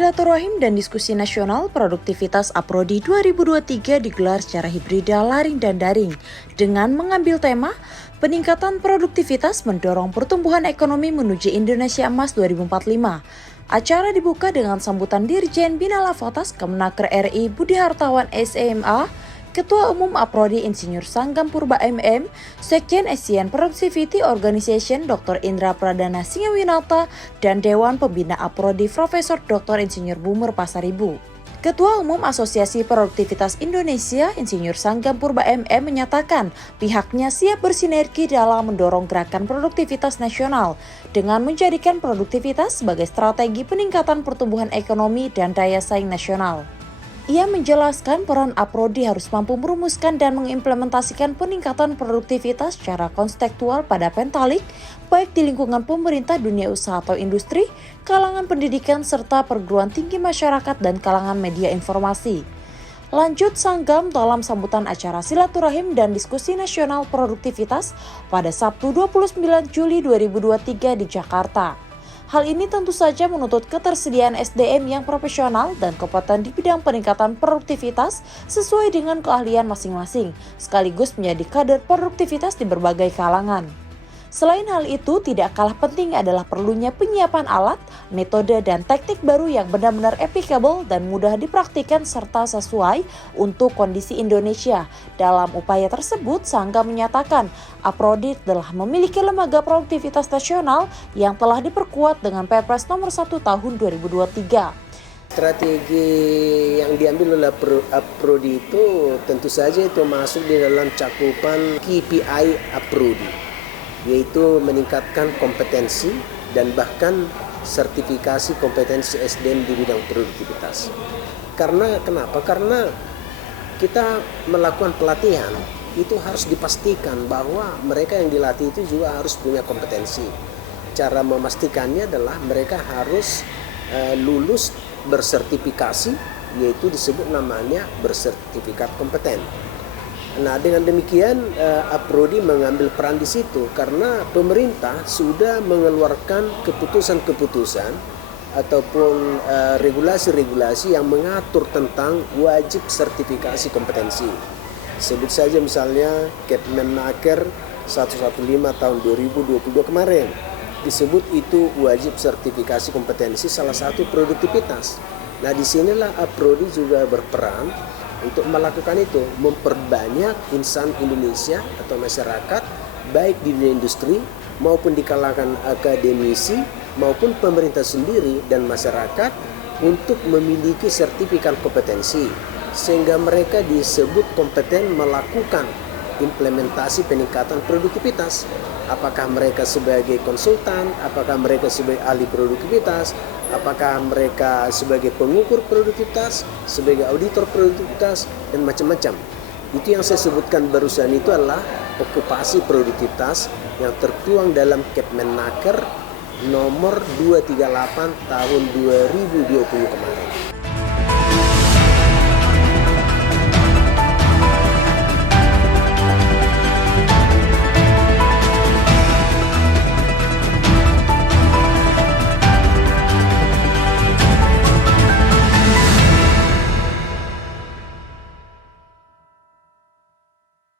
Silaturahim dan Diskusi Nasional Produktivitas Aprodi 2023 digelar secara hibrida laring dan daring dengan mengambil tema Peningkatan Produktivitas Mendorong Pertumbuhan Ekonomi Menuju Indonesia Emas 2045. Acara dibuka dengan sambutan Dirjen Bina Lavatas Kemenaker RI Budi Hartawan SEMA, Ketua Umum Aprodi Insinyur Sanggam Purba MM, Sekjen Asian Productivity Organization Dr. Indra Pradana Singawinata, dan Dewan Pembina Aprodi Profesor Dr. Insinyur Bumer Pasaribu. Ketua Umum Asosiasi Produktivitas Indonesia Insinyur Sanggam Purba MM menyatakan pihaknya siap bersinergi dalam mendorong gerakan produktivitas nasional dengan menjadikan produktivitas sebagai strategi peningkatan pertumbuhan ekonomi dan daya saing nasional. Ia menjelaskan peran Aprodi harus mampu merumuskan dan mengimplementasikan peningkatan produktivitas secara konstektual pada pentalik, baik di lingkungan pemerintah, dunia usaha atau industri, kalangan pendidikan, serta perguruan tinggi masyarakat dan kalangan media informasi. Lanjut Sanggam dalam sambutan acara Silaturahim dan Diskusi Nasional Produktivitas pada Sabtu 29 Juli 2023 di Jakarta. Hal ini tentu saja menuntut ketersediaan SDM yang profesional dan kompeten di bidang peningkatan produktivitas sesuai dengan keahlian masing-masing, sekaligus menjadi kader produktivitas di berbagai kalangan. Selain hal itu, tidak kalah penting adalah perlunya penyiapan alat, metode, dan teknik baru yang benar-benar applicable dan mudah dipraktikkan serta sesuai untuk kondisi Indonesia. Dalam upaya tersebut, Sanggam menyatakan Aprodi telah memiliki lembaga produktivitas nasional yang telah diperkuat dengan Perpres nomor 1 tahun 2023. Strategi yang diambil oleh Aprodi itu tentu saja itu masuk di dalam cakupan KPI Aprodi, yaitu meningkatkan kompetensi dan bahkan sertifikasi kompetensi SDM di bidang produktivitas. Kenapa? Karena kita melakukan pelatihan, itu harus dipastikan bahwa mereka yang dilatih itu juga harus punya kompetensi. Cara memastikannya adalah mereka harus lulus bersertifikasi, yaitu disebut namanya bersertifikat kompeten. Nah, dengan demikian Aprodi mengambil peran di situ karena pemerintah sudah mengeluarkan keputusan-keputusan ataupun regulasi-regulasi yang mengatur tentang wajib sertifikasi kompetensi. Sebut saja misalnya Kepmenaker 115 tahun 2022 kemarin. Disebut itu wajib sertifikasi kompetensi salah satu produktivitas. Nah, disinilah Aprodi juga berperan untuk melakukan itu, memperbanyak insan Indonesia atau masyarakat, baik di dunia industri maupun di kalangan akademisi maupun pemerintah sendiri dan masyarakat untuk memiliki sertifikat kompetensi, sehingga mereka disebut kompeten melakukan implementasi peningkatan produktivitas. Apakah mereka sebagai konsultan, apakah mereka sebagai ahli produktivitas, apakah mereka sebagai pengukur produktivitas, sebagai auditor produktivitas, dan macam-macam. Itu yang saya sebutkan barusan itu adalah okupasi produktivitas yang tertuang dalam Kepmenaker nomor 238 tahun 2020 kemarin.